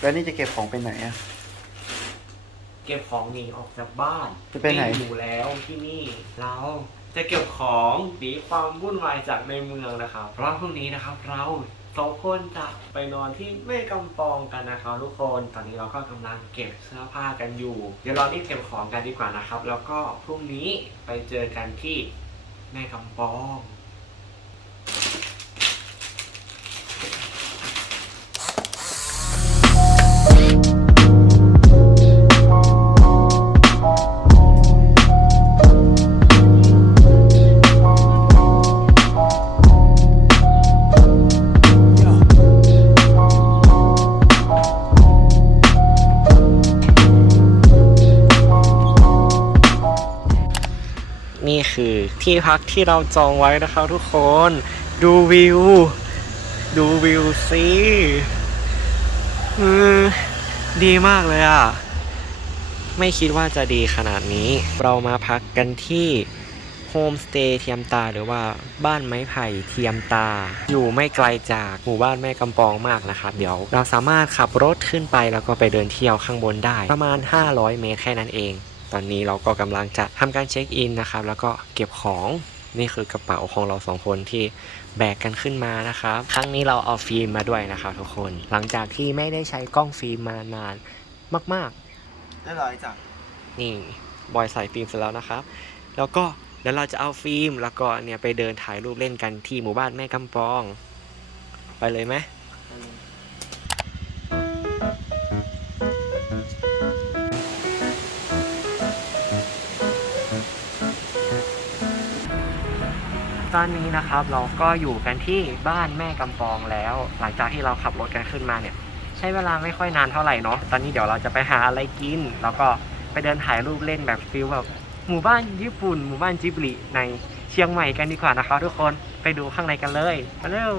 แล้วนี่จะเก็บของไปไหนอะเก็บของหนีออกจากบ้านจะไปไหน ม่อยู่แล้วที่นี่เราจะเก็บของหนีความวุ่นวายจากในเมืองนะครับเพราะว่าพรุ่งนี้นะครับ เราสองคนจะไปนอนที่แม่กำปองกันนะครับทุกคน ตอนนี้เราก็กำลังเก็บเสื้อผ้ากันอยู่ เดี๋ยวเรารีบเก็บของกันดีกว่านะครับ แล้วก็พรุ่งนี้ไปเจอกันที่แม่กำปอง ที่พักที่เราจองไว้นะครับทุกคน ดูวิว ดูวิวสิดีมากเลยอะ ไม่คิดว่าจะดีขนาดนี้ เรามาพักกันที่โฮมสเตย์เทียมตาหรือว่าบ้านไม้ไผ่เทียมตา อยู่ไม่ไกลจากหมู่บ้านแม่กำปองมากนะครับ เดี๋ยวเราสามารถขับรถขึ้นไปแล้วก็ไปเดินเที่ยวข้างบนได้ ประมาณ 500 เมตรแค่นั้นเอง ตอนนี้เราก็กำลังจะทำการเช็คอินนะครับ แล้วก็เก็บของนี่คือกระเป๋าของเราสองคนที่แบกกันขึ้นมานะครับ ครั้งนี้เราเอาฟิล์มมาด้วยนะครับทุกคน หลังจากที่ไม่ได้ใช้กล้องฟิล์มมานานมากได้ร้อยจ้ะๆนี่บอยใส่ฟิล์มเสร็จแล้วนะครับ แล้วก็เดี๋ยวเราจะเอาฟิล์มแล้วก็เนี่ยไปเดินถ่ายรูปเล่นกันที่หมู่บ้านแม่กำปอง ไปเลยไหม ตอนนี้นะครับเราก็อยู่กันที่บ้านแม่กำปองแล้ว หลังจากที่เราขับรถกันขึ้นมาเนี่ย ใช้เวลาไม่ค่อยนานเท่าไหร่เนาะตอนนี้เดี๋ยวเราจะไปหาอะไรกิน แล้วก็ไปเดินถ่ายรูปเล่นแบบฟิลแบบหมู่บ้านญี่ปุ่น หมู่บ้านจิบลิในเชียงใหม่กันดีกว่านะครับทุกคนไปดูข้างในกันเลยมาเร็ว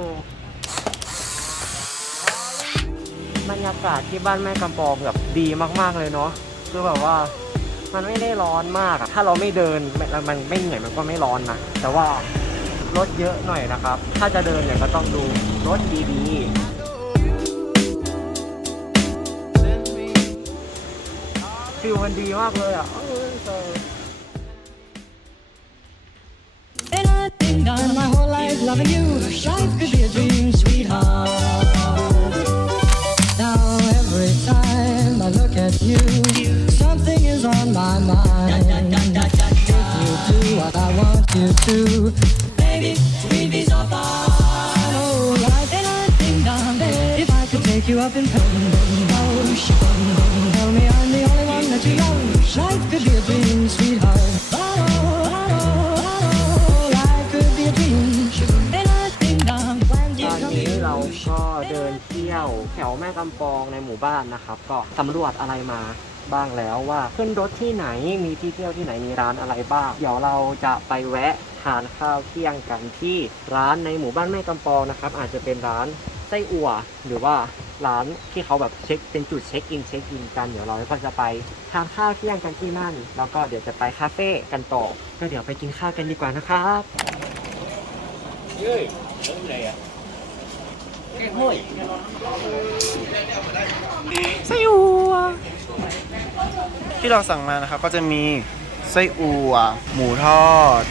บรรยากาศที่บ้านแม่กำปองแบบดีมากๆเลยเนาะคือแบบว่ามันไม่ได้ร้อนมากถ้าเราไม่เดินม่มันไม่เหนื่อยมันก็ไม่ร้อนนะแต่ว่า รถเยอะหน่อยนะครับ ถ้าจะเดินเนี่ยก็ต้องดูรถดีๆฟิลมันดีมากเลยอะเออเออ Been a ding dong my whole life loving you. Life could be a dream, sweetheart. Now every time I look at you, something is on my mind. If you do what I want you to, baby, so fine. Oh, life ain't a ding dong. If I could take you up in heaven, oh, tell me I'm the only one that you know. Life could แถวแม่กำปองในหมู่บ้านนะครับ ก็สำรวจอะไรมาบ้างแล้วว่าขึ้นรถที่ไหนมีที่เที่ยวที่ไหนมีร้านอะไรบ้าง เดี๋ยวเราจะไปแวะทานข้าวเที่ยงกันที่ร้านในหมู่บ้านแม่กำปองนะครับ อาจจะเป็นร้านไส้อั่วหรือว่าร้านที่เขาแบบเช็คเป็นจุดเช็คอินเช็คอินกันเดี๋ยวเราก็จะไปทานข้าวเที่ยงกันที่นั่น แล้วก็เดี๋ยวจะไปคาเฟ่กันต่อ ก็เดี๋ยวไปกินข้าวกันดีกว่านะครับยื้ออะไรอะ ส้อั่วที่เราสั่งมานะครับก็จะมีไส้อั่วหมูทอด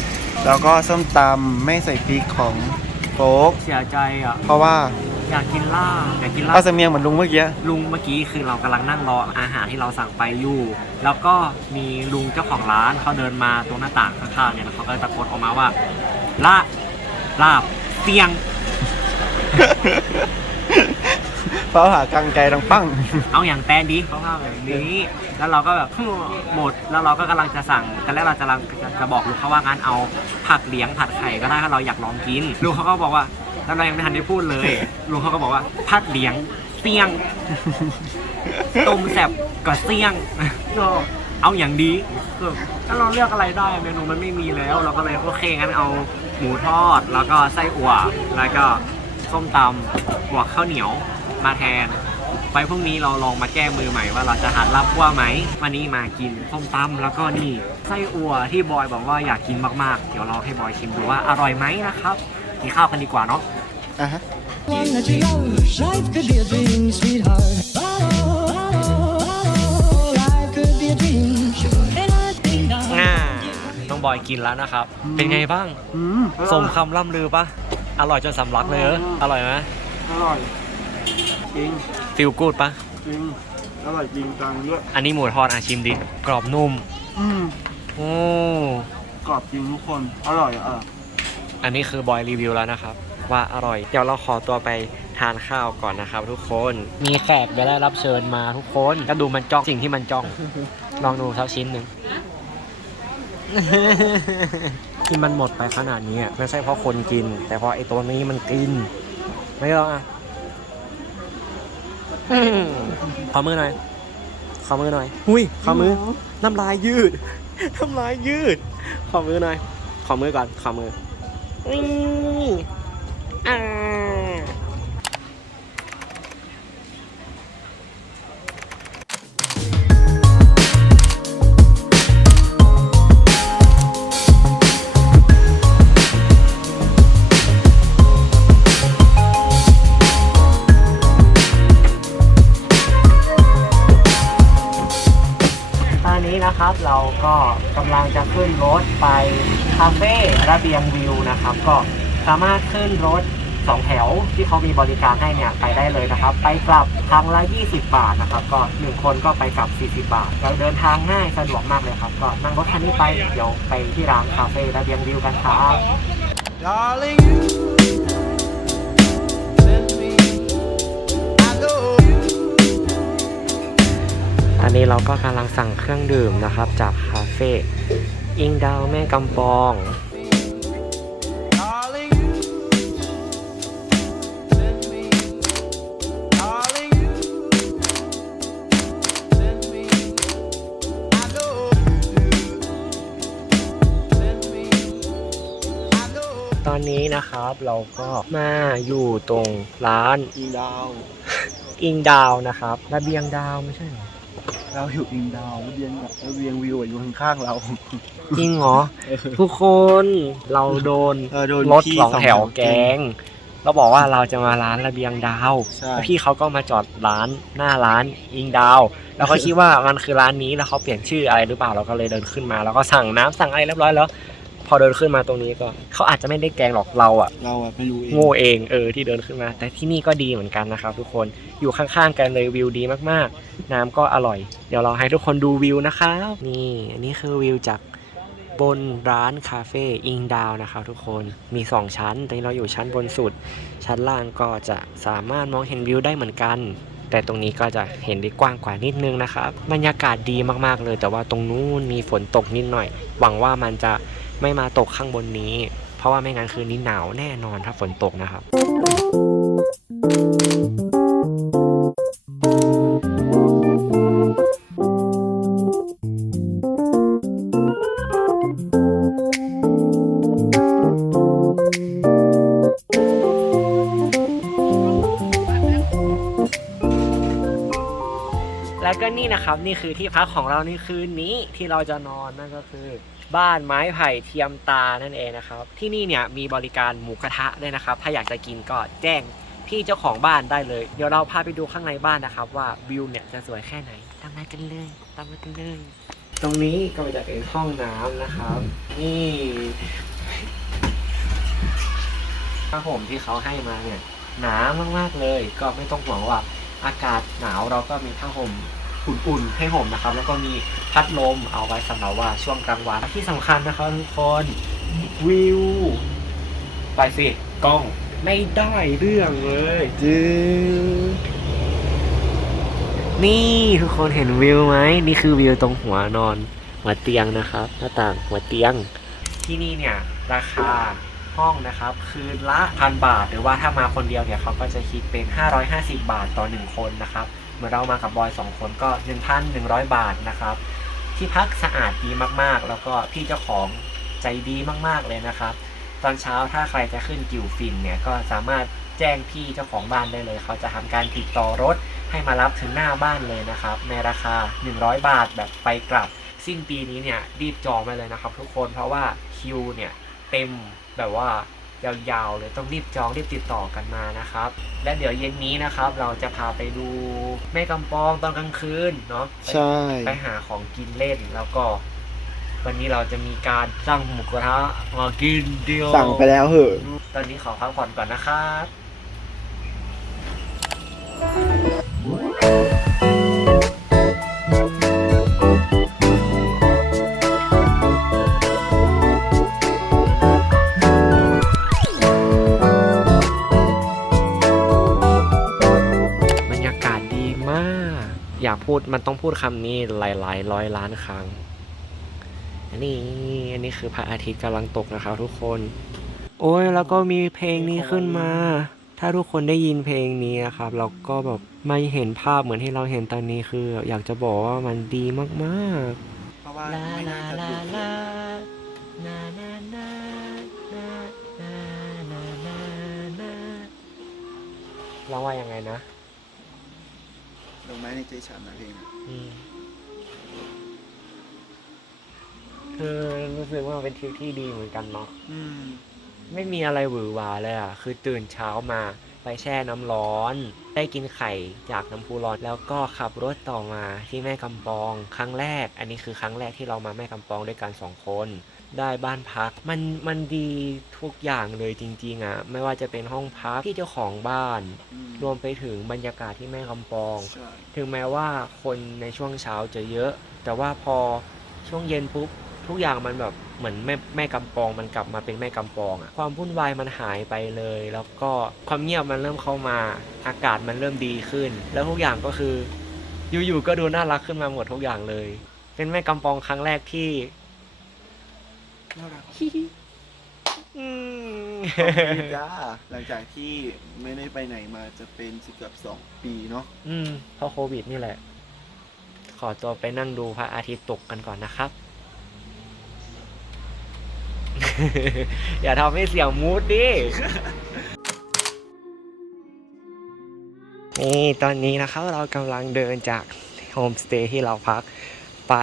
แล้วก็ส้มตำไม่ใส่พริกของโฟกเสียใจอะ เพราะว่าอยากกินลาบอยากกินลาเอาบสำเนียงเหมือนลุงเมื่อกี้ ลุงเมื่อกี้คือเรากำลังนั่งรออาหารที่เราสั่งไปอยู่ แล้วก็มีลุงเจ้าของร้านเขาเดินมาตรงหน้าต่างข้างๆเนี่ยแล้วเขาก็ตะโกนออกมาว่าลาบลาบเตียง เฝ้าหากังไกลดังปั้ง เอาอย่างแตนดีเขาว่าแบบนี้ แล้วเราก็แบบหมด แล้วเราก็กำลังจะสั่งกันแรกเราจะลังจะจะบอกลุงเขาว่างั้นเอาผัดเลี้ยงผัดไข่ก็ได้ถ้าเราอยากลองกินลุงเขาก็บอกว่าแล้วเรายังไม่ทันได้พูดเลย ลุงเขาก็บอกว่าผัดเลี้ยงเสี่ยงต้มแซ่บกับเสี่ยงก็เอาอย่างดีคือถ้าเราเลือกอะไรได้เมนูมันไม่มีแล้ว เราก็เลยโอเคงั้นเอาหมูทอด แล้วก็ไส้อั่วแล้วก็ ส้มตำบวกข้าวเหนียวมาแทน ไปพรุ่งนี้เราลองมาแก้มือใหม่ว่าเราจะหัดรับว่าไหม วันนี้มากินส้มตำแล้วก็นี่ไส้อั่วที่บอยบอกว่าอยากกินมากๆ เดี๋ยวลองให้บอยชิมดูว่าอร่อยไหมนะครับกินข้าวกันดีกว่าเนาะอฮะน้องบอยกินแล้วนะครับ เป็นไงบ้าง สมคำล่ำลือปะ อร่อยจนสำลักเลยเหรออร่อยไหมอร่อย จริง ฟิลกูดปะจริง อร่อยจริงจังด้วยอันนี้หมูทอดอาชิมดิกรอบนุ่มอืมโอ้กรอบจริงทุกคน อร่อยอะอันนี้คือบอยรีวิวแล้วนะครับ ว่าอร่อย เดี๋ยวเราขอตัวไปทานข้าวก่อนนะครับ ทุกคน มีแขกจะได้รับเชิญมาทุกคนก็ดูมันจ้องสิ่งที่มันจ้อง ลองดูสักชิ้นหนึ่ง ที่มันหมดไปขนาดนี้ไม่ใช่เพราะคนกิน แต่เพราะไอ้ตัวนี้มันกิน ไม่หรอกอะขอมือหน่อยขอมือหน่อยหุยขอมือ น้ำลายยืด น้ำลายยืดขอมือหน่อยขอมือก่อนขอมืออ่า เราก็กำลังจะขึ้นรถไปคาเฟ่ระเบียงวิวนะครับ ก็สามารถขึ้นรถสองแถวที่เขามีบริการให้เนี่ยไปได้เลยนะครับ ไปกลับครั้งละ 20 บาทนะครับ ก็หนึ่งคนก็ไปกลับ 40 บาทเราเดินทางง่ายสะดวกมากเลยครับ ก็นั่งรถคันนี้ไปเดี๋ยวไปที่ร้านคาเฟ่ระเบียงวิวกันครับ Darling, you อันนี้เราก็กำลังสั่งเครื่องดื่มนะครับ จากคาเฟ่อิงดาวแม่กำปอง Darling, you send me. Darling, you send me. I know you do. Send me. I know ตอนนี้นะครับเราก็มาอยู่ตรงร้านอิงดาว อิงดาวนะครับระเบียงดาวไม่ใช่เหรอ เราอยู่อิงดาวระเบียงแบบระเบียงวิวอะอยู่ข้างๆเรา จริงเหรอ ทุกคนเราโดนเออโดนรถพี่สองแถวสองแถวแกงเราบอกว่าเราจะมาร้านระเบียงดาวใช่ แล้วพี่เขาก็มาจอดร้านหน้าร้านอิงดาวเราก็คิดว่ามันคือร้านนี้แล้วเขาเปลี่ยนชื่ออะไรหรือเปล่าเราก็เลยเดินขึ้นมา แล้วก็สั่งน้ำสั่งอะไรเรียบร้อยแล้วพ อเดินขึ้นมาตรงนี้ก็เขาอาจจะไม่ได้แกงหรอกเราอะเราอะไม่รู้เองโง่เองเออที่เดินขึ้นมา แต่ที่นี่ก็ดีเหมือนกันนะครับ ทุกคนอยู่ข้างๆกันเลยวิวดีมากๆ น้ำก็อร่อย เดี๋ยวเราให้ทุกคนดูวิวนะครับนี่อันนี้คือวิวจากบนร้านคาเฟ่อิงดาวนะครับทุกคนมี 2 ชั้นตอนนี้เราอยู่ชั้นบนสุด ชั้นล่างก็จะสามารถมองเห็นวิวได้เหมือนกัน แต่ตรงนี้ก็จะเห็นได้กว้างกว่านิดนึงนะครับบรรยากาศดีมากๆเลย แต่ว่าตรงนู้นมีฝนตกนิดหน่อย หวังว่ามันจะไม่มาตกข้างบนนี้ เพราะว่าไม่งั้นคืนนี้หนาวแน่นอนถ้าฝนตกนะครับ แล้วก็นี่นะครับนี่คือที่พักของเราในคืนนี้ที่เราจะนอนนั่นก็คือ บ้านไม้ไผ่เทียมตานั่นเองนะครับ ที่นี่เนี่ยมีบริการหมูกระทะด้วยนะครับ ถ้าอยากจะกินก็แจ้งพี่เจ้าของบ้านได้เลย เดี๋ยวเราพาไปดูข้างในบ้านนะครับ ว่าวิวเนี่ยจะสวยแค่ไหนตามมากันเลยตามมากันเลยตรงนี้ก็จะเป็นห้องน้ำนะครับ นี่ผ้าห่มที่เขาให้มาเนี่ยหนามากๆเลย ก็ไม่ต้องห่วงว่าอากาศหนาวเราก็มีผ้าห่ม อุ่นๆให้ห่มนะครับ แล้วก็มีพัดลมเอาไว้สำหรับว่าช่วงกลางวันที่สำคัญนะครับทุกคนวิวไปสิกล้องไม่ได้เรื่องเลยจืดนี่ทุกคนเห็นวิวไหมนี่คือวิวตรงหัวนอนหัวเตียงนะครับ หน้าต่างหัวเตียง ที่นี่เนี่ยราคาห้องนะครับคืนละพันบาท หรือว่าถ้ามาคนเดียวเนี่ยเขาก็จะคิดเป็น 550 บาทต่อ 1 คนนะครับ เมื่อเรามากับบอย2คนก็ 1,100 บาทนะครับ ที่พักสะอาดดีมากๆ แล้วก็พี่เจ้าของใจดีมากๆเลยนะครับ ตอนเช้าถ้าใครจะขึ้นกิวฟินเนี่ยก็สามารถแจ้งพี่เจ้าของบ้านได้เลย เขาจะทำการติดต่อรถให้มารับถึงหน้าบ้านเลยนะครับ ในราคา 100 บาทแบบไปกลับ สิ้นปีนี้เนี่ยรีบจองไปเลยนะครับ ทุกคนเพราะว่าคิวเนี่ยเต็มแบบว่า ยาวๆเลยต้องรีบจองรีบติดต่อกันมานะครับ และเดี๋ยวเย็นนี้นะครับ เราจะพาไปดูแม่กำปองตอนกลางคืนเนาะไปใช่ไปหาของกินเล่นแล้วก็ วันนี้เราจะมีการสั่งหมูกระทะมากินเดียวสั่งไปแล้วเหอะตอนนี้ขอพักผ่อนก่อนนะครับ อยากพูดมันต้องพูดคำนี้หลายหลายร้อยล้านครั้ง อันนี้อันนี้คือพระอาทิตย์กำลังตกนะครับทุกคน โอ้ยแล้วก็มีเพลงนี้ขึ้นมา ถ้าทุกคนได้ยินเพลงนี้นะครับเราก็แบบไม่เห็นภาพเหมือนที่เราเห็นตอนนี้คือ อยากจะบอกว่ามันดีมากๆเพราะว่าไม่น่าจะดูเราว่ายังไงนะ ดอกไม้ในใจฉันนะเพลงอะอืมคือรู้สึกว่ามันเป็นทริปที่ดีเหมือนกันเนาะ อืม ไม่มีอะไรหวือหวาเลยอะ คือตื่นเช้ามาไปแช่น้ำร้อน ได้กินไข่จากน้ำพุร้อน แล้วก็ขับรถต่อมาที่แม่กำปอง ครั้งแรก อันนี้คือครั้งแรกที่เรามาแม่กำปองด้วยกันสองคน ได้บ้านพัก มันมันดีทุกอย่างเลยจริงๆอะ ไม่ว่าจะเป็นห้องพักที่เจ้าของบ้านอืมรวมไปถึงบรรยากาศที่แม่กำปองใช่ถึงแม้ว่าคนในช่วงเช้าจะเยอะ แต่ว่าพอช่วงเย็นปุ๊บทุกอย่างมันแบบเหมือนแม่แม่กำปองมันกลับมาเป็นแม่กำปองอะความวุ่นวายมันหายไปเลย แล้วก็ความเงียบมันเริ่มเข้ามา อากาศมันเริ่มดีขึ้น แล้วทุกอย่างก็คือ อยู่ๆก็ดูน่ารักขึ้นมาหมดทุกอย่างเลย เป็นแม่กำปองครั้งแรกที่ น่ารักอืมจ้าหลังจากที่ไม่ได้ไปไหนมาจะเป็นสิเกือบสองปีเนาะอืมเพราะโควิดนี่แหละ ขอตัวไปนั่งดูพระอาทิตย์ตกกันก่อนนะครับ อย่าทำให้เสียงมูดดิ นี่ตอนนี้นะครับเรากำลังเดินจากโฮมสเตย์ที่เราพักไป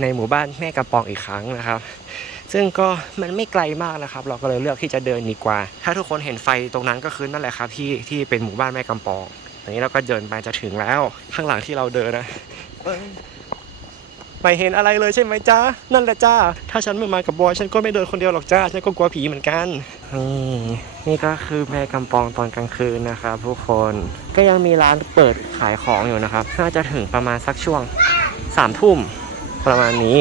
ในหมู่บ้านแม่กำปองอีกครั้งนะครับ ซึ่งก็มันไม่ไกลมากนะครับ เราก็เลยเลือกที่จะเดินดีกว่า ถ้าทุกคนเห็นไฟตรงนั้นก็คือนั่นแหละครับที่ที่เป็นหมู่บ้านแม่กำปองตอนนี้เราก็เดินไปจะถึงแล้ว ข้างหลังที่เราเดินนะไม่เห็นอะไรเลยใช่ไหมจ้านั่นแหละจ้า ถ้าฉันไม่มากับบอยฉันก็ไม่เดินคนเดียวหรอกจ้า ฉันก็กลัวผีเหมือนกัน นี่นี่ก็คือแม่กำปองตอนกลางคืนนะครับทุกคน ก็ยังมีร้านเปิดขายของอยู่นะครับ น่าจะถึงประมาณสักช่วงสามทุ่มประมาณนี้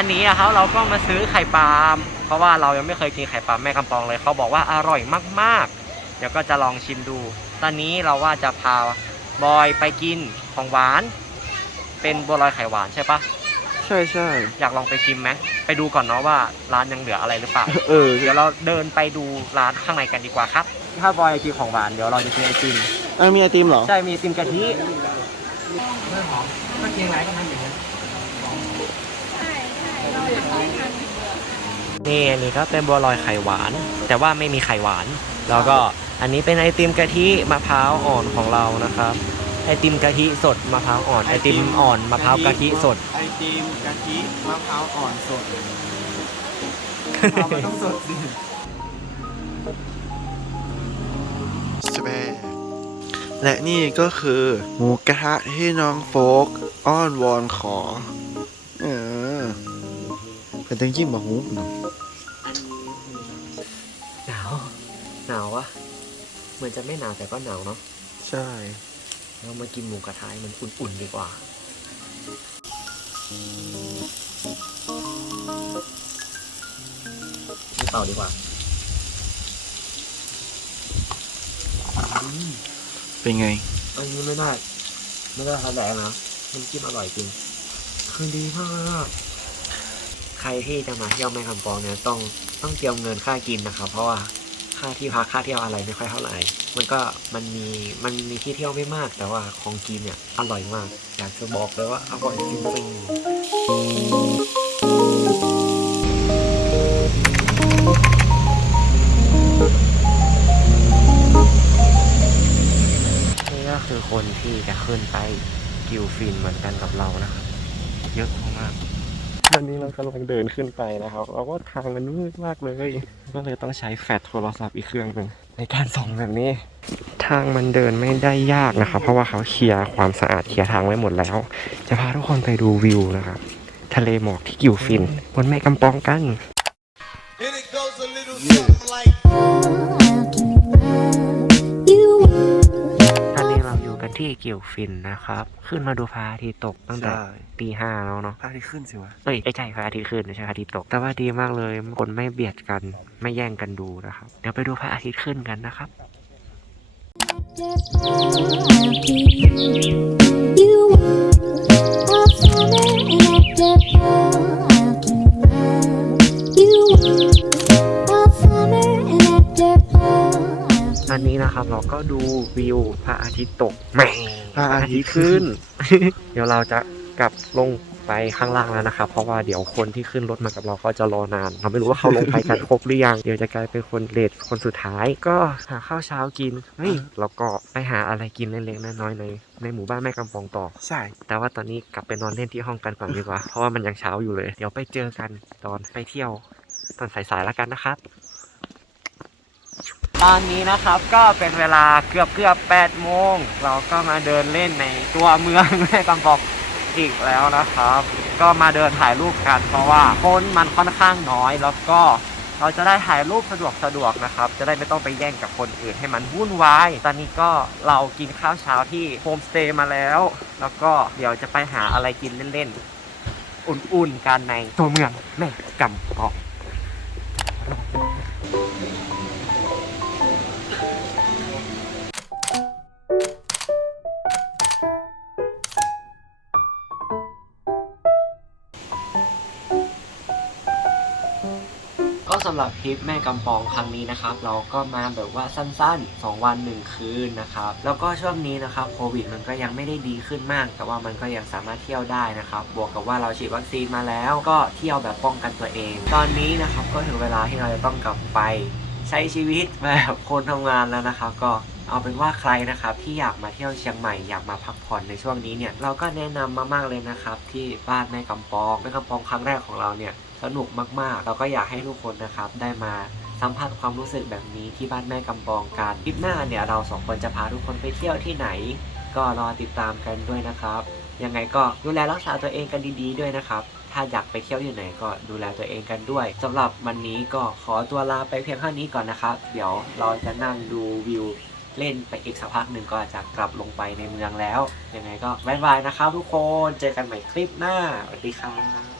อันนี้อะครับเราก็มาซื้อไข่ปาล์มเพราะว่าเรายังไม่เคยกินไข่ปาล์มแม่กำปองเลยเขาบอกว่าอร่อยมากๆ เดี๋ยวก็จะลองชิมดู ตอนนี้เราว่าจะพาบอยไปกินของหวาน เป็นบัวลอยไข่หวานใช่ปะใช่ใช่อยากลองไปชิมไหมไปดูก่อนเนาะว่าร้านยังเหลืออะไรหรือเปล่า เออ เดี๋ยวเราเดินไปดูร้านข้างในกันดีกว่าครับ ถ้าบอยกินของหวานเดี๋ยวเราจะกินไอติมเอ้ยมีไอติมเหรอ ใช่มีไอติมกะทิเมื่อหอมก็กินไรก็ทำอย่างนี้ นี่อันนี้ก็เป็นบัวลอยไข่หวาน แต่ว่าไม่มีไข่หวาน แล้วก็อันนี้เป็นไอติมกะทิมะพร้าวอ่อนของเรานะครับ ไอติมกะทิสดมะพร้าวอ่อนไอติมอ่อนมะพร้าวกะทิสด ไอติมกะทิมะพร้าวอ่อนสดมะพร้าวมันต้องสดสิสเปและนี่ก็คือหมูกระทะที่น้องโฟก อ้อนวอนขอเออ เป็นจังจิ้มบอกหูเนาะหนาว หนาววะเหมือนจะไม่หนาวแต่ก็หนาวเนาะ ใช่ เรามากินหมูกระทะให้มันอุ่นๆดีกว่านี่เป่าดีกว่า เป็นไง อันนี้ไม่ได้ ไม่ได้ทานแดงนะมันำจิ้มอร่อยจริง คือดีมาก ใครที่จะมาเที่ยวแม่คำปองเนี่ยต้องต้องเตรียมเงินค่ากินนะครับ เพราะว่าค่าที่พักค่าเที่ยวอะไรไม่ค่อยเท่าไหร่ มันก็มันมีมันมีที่เที่ยวไม่มาก แต่ว่าของกินเนี่ยอร่อยมาก อยากจะบอกเลยว่าอร่อยจริงๆนี่ก็คือคนที่จะขึ้นไปกิวฟินเหมือนกันกับเรานะครับ เยอะมากๆ อนนี้เรากำลังเดินขึ้นไปนะครับ เราก็ทางมันมืดมากเลย ก็เลยต้องใช้แฟลชโทรศัพท์อีกเครื่องหนึ่งในการส่องแบบนี้ ทางมันเดินไม่ได้ยากนะครับ เพราะว่าเขาเคลียร์ความสะอาดเคลียร์ทางไว้หมดแล้ว จะพาทุกคนไปดูวิวนะครับ ทะเลหมอกที่กิวฟิน บนแม่กำปองกัน ที่กิวฟินนะครับ ขึ้นมาดูพระอาทิตย์ตกตั้งแต่ใช่ ตีห้าแล้วเนาะพระอาทิตย์ขึ้นสิวะ เอ้ยไม่ใช่พระอาทิตย์ขึ้นไม่ใช่พระอาทิตย์ตก แต่ว่าดีมากเลยคนไม่เบียดกันไม่แย่งกันดูนะครับ เดี๋ยวไปดูพระอาทิตย์ขึ้นกันนะครับ อันนี้นะครับเราก็ดูวิวพระอาทิตย์ตกแหม่พระอาทิตย์ขึ้ขึ้นนเดี๋ยวเราจะกลับลงไปข้างล่างแล้วนะครับ เพราะว่าเดี๋ยวคนที่ขึ้นรถมากับเราเขาจะรอนาน เราไม่รู้ว่าเขาลงไปกันครบหรือยัง เดี๋ยวจะกลายเป็นคนเลทคนสุดท้าย ก็หาข้าวเช้ากินเฮ้ยแล้วก็ไปหาอะไรกินเล็กๆน้อยๆในในหมู่บ้านแม่กำปองต่อ ใช่ แต่ว่าตอนนี้กลับไปนอนเล่นที่ห้องกันก่อนดีกว่า เพราะว่ามันยังเช้าอยู่เลย เดี๋ยวไปเจอกันตอนไปเที่ยวตอนสายๆแล้วกันนะครับ ตอนนี้นะครับก็เป็นเวลาเกือบเกือบ8โมง เราก็มาเดินเล่นในตัวเมืองแม่กำปองอีกแล้วนะครับ ก็มาเดินถ่ายรูปกันเพราะว่าคนมันค่อนข้างน้อยแล้วก็เราจะได้ถ่ายรูปสะดวกสะดวกนะครับ จะได้ไม่ต้องไปแย่งกับคนอื่นให้มันวุ่นวาย ตอนนี้ก็เรากินข้าวเช้าที่โฮมสเตย์มาแล้ว แล้วก็เดี๋ยวจะไปหาอะไรกินเล่นๆ อุ่นๆกันในตัวเมืองแม่กำปอง สำหรับทริปแม่กำปองครั้งนี้นะครับ เราก็มาแบบว่าสั้นๆ 2 วัน 1 คืนนะครับ แล้วก็ช่วงนี้นะครับโควิดมันก็ยังไม่ได้ดีขึ้นมาก แต่ว่ามันก็ยังสามารถเที่ยวได้นะครับ บวกกับว่าเราฉีดวัคซีนมาแล้ว ก็เที่ยวแบบป้องกันตัวเอง ตอนนี้นะครับก็ถึงเวลาที่เราจะต้องกลับไปใช้ชีวิตแบบคนทำงานแล้วนะครับ ก็เอาเป็นว่าใครนะครับที่อยากมาเที่ยวเชียงใหม่อยากมาพักผ่อนในช่วงนี้เนี่ยเราก็แนะนำมามากเลยนะครับที่บ้านแม่กำปองแม่กำปองครั้งแรกของเราเนี่ย สนุกมากๆ เราก็อยากให้ทุกคนนะครับได้มาสัมผัสความรู้สึกแบบนี้ที่บ้านแม่กำปองกันคลิปหน้าเนี่ยเราสองคนจะพาทุกคนไปเที่ยวที่ไหน ก็รอติดตามกันด้วยนะครับยังไงก็ดูแลรักษาตัวเองกันดีๆด้วยนะครับ ถ้าอยากไปเที่ยวอยู่ไหนก็ดูแลตัวเองกันด้วยสำหรับวันนี้ก็ขอตัวลาไปเพียงเท่านี้ก่อนนะครับ เดี๋ยวเราจะนั่งดูวิวเล่นไปอีกสักพักหนึ่งก็จะกลับลงไปในเมืองแล้ว ยังไงก็บ๊ายบายนะครับทุกคน เจอกันใหม่คลิปหน้า สวัสดีครับ